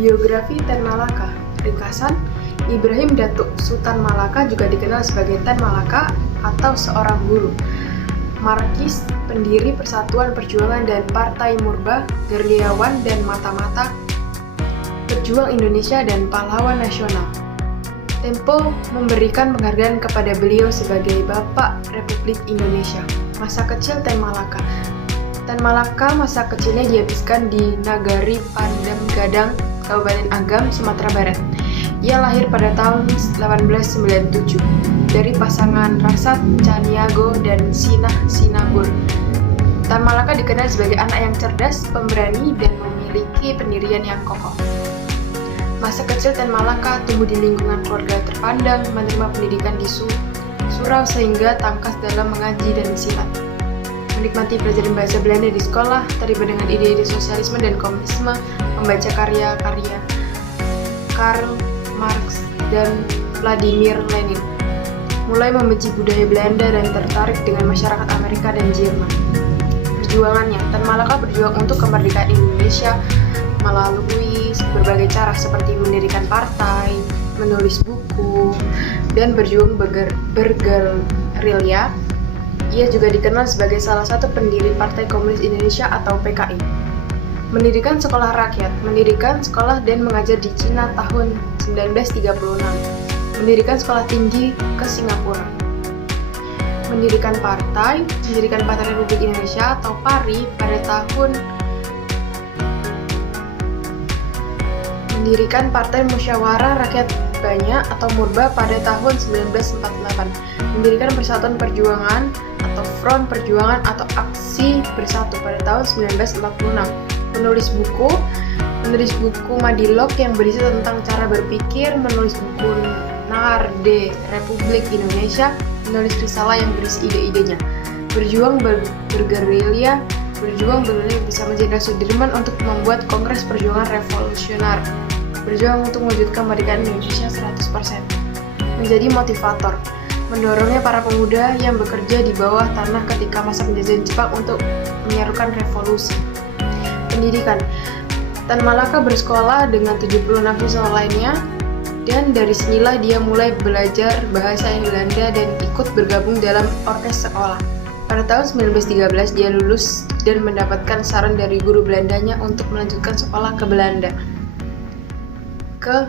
Biografi Tan Malaka. Ringkasan, Ibrahim Datuk Sultan Malaka juga dikenal sebagai Tan Malaka atau seorang guru, Markis, pendiri Persatuan Perjuangan dan Partai Murba, gerilyawan dan mata-mata pejuang Indonesia dan pahlawan nasional. Tempo memberikan penghargaan kepada beliau sebagai Bapak Republik Indonesia. Masa kecil Tan Malaka. Tan Malaka masa kecilnya dihabiskan di Nagari Pandam Gadang, Kabupaten Agam, Sumatera Barat. Ia lahir pada tahun 1897 dari pasangan Rasat Caniago dan Sinah Sinabur. Tan Malaka dikenal sebagai anak yang cerdas, pemberani, dan memiliki pendirian yang kokoh. Masa kecil Tan Malaka tumbuh di lingkungan keluarga terpandang, menerima pendidikan di surau sehingga tangkas dalam mengaji dan silat. Menikmati pelajaran bahasa Belanda di sekolah, terlibat dengan ide-ide sosialisme dan komunisme, membaca karya-karya Karl Marx dan Vladimir Lenin. Mulai membenci budaya Belanda dan tertarik dengan masyarakat Amerika dan Jerman. Perjuangannya, Tan Malaka berjuang untuk kemerdekaan Indonesia melalui berbagai cara seperti mendirikan partai, menulis buku, dan berjuang bergerilya. Ia juga dikenal sebagai salah satu pendiri Partai Komunis Indonesia atau PKI. Mendirikan sekolah rakyat, mendirikan sekolah dan mengajar di Cina tahun 1936. Mendirikan sekolah tinggi ke Singapura. Mendirikan Partai Republik Indonesia atau PARI pada tahun Mendirikan Partai Musyawarah Rakyat Banyak atau Murba pada tahun 1948. Mendirikan Persatuan Perjuangan atau Front Perjuangan atau Aksi Bersatu pada tahun 1946. Menulis buku Madilog yang berisi tentang cara berpikir, menulis buku Narde Republik Indonesia, menulis risalah yang berisi ide-idenya. Berjuang bergerilya bersama Jenderal Sudirman untuk membuat Kongres Perjuangan Revolusioner. Berjuang untuk mewujudkan kemerdekaan Indonesia 100%. Menjadi motivator, mendorongnya para pemuda yang bekerja di bawah tanah ketika masa penjajahan Jepang untuk menyerukan revolusi. Pendidikan, Tan Malaka bersekolah dengan 76 siswa lainnya, dan dari sinilah dia mulai belajar bahasa Belanda dan ikut bergabung dalam orkes sekolah. Pada tahun 1913 dia lulus dan mendapatkan saran dari guru Belandanya untuk melanjutkan sekolah ke Belanda, ke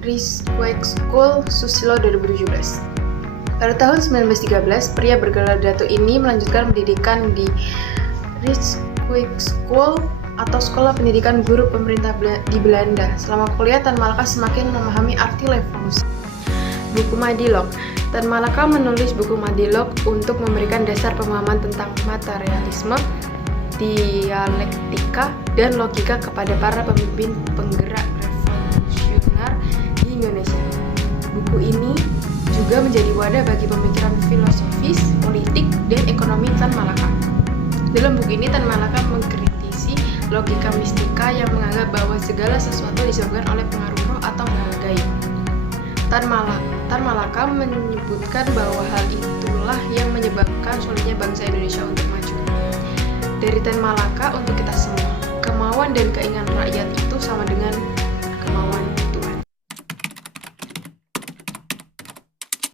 Rijksweg Susilo 2017. Pada tahun 1913, pria bergelar Datuk ini melanjutkan pendidikan di Rijksweg atau Sekolah Pendidikan Guru Pemerintah di Belanda. Selama kuliah, Tan Malaka semakin memahami arti revolusi. Buku Madilog. Tan Malaka menulis buku Madilog untuk memberikan dasar pemahaman tentang materialisme, dialektika, dan logika kepada para pemimpin penggerak revolusioner di Indonesia. Buku ini juga menjadi wadah bagi pemikiran filosofis, politik, dan ekonomi Tan Malaka. Dalam buku ini, Tan Malaka mengkritisi logika mistika yang menganggap bahwa segala sesuatu disebabkan oleh pengaruh roh atau hal gaib. Tan Malaka menyebutkan bahwa hal itulah yang menyebabkan sulitnya bangsa Indonesia untuk maju. Dari Tan Malaka untuk kita semua, kemauan dan keinginan rakyat itu sama dengan